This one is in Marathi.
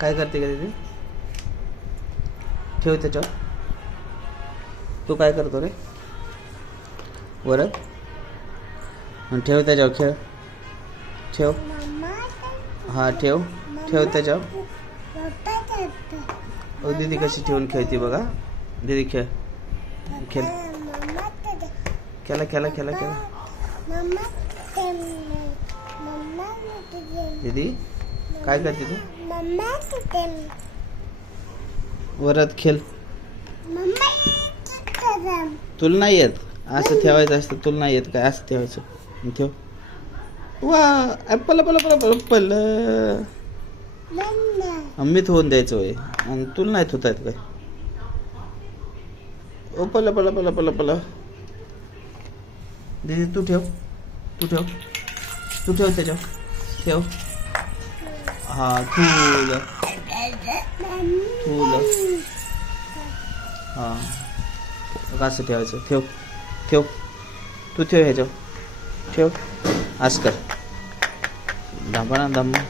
काय करते का दीदी? ठेव त्याच्यावर. तू काय करतो रे? वरद ठेव त्याच्यावर. खेळ. ठेव. हां ठेव. ठेव त्याच्यावर. ओ दीदी कशी ठेवून खेळते बघा. दीदी खेळ. खेळ. खेळा खेळा खेळा खेळा. दीदी काय करते तू? वरद खेळ. तुला नाही येत असं ठेवायचं असतं. तुला नाही येत काय असं ठेवायचं. ठेव. वा ॲपल पल पल पल पल. मीच होऊन द्यायचं होय आणि तुला नाही होता येत काय? ओ पल पल पल पल पल. दीदी तू ठेव. तू ठेव. तू ठेव त्याच्यावर. ठेव. हां ठेवलं. ठेवलं. हां असं ठेवायचं. ठेव. ठेव. तू ठेव ह्याच्यावर. ठेव. असं कर. धाबा ना धाबा.